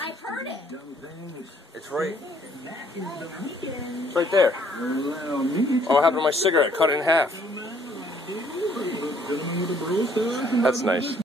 I've heard it. It's right. It's right there. Oh, what happened to my cigarette? Cut it in half. That's nice.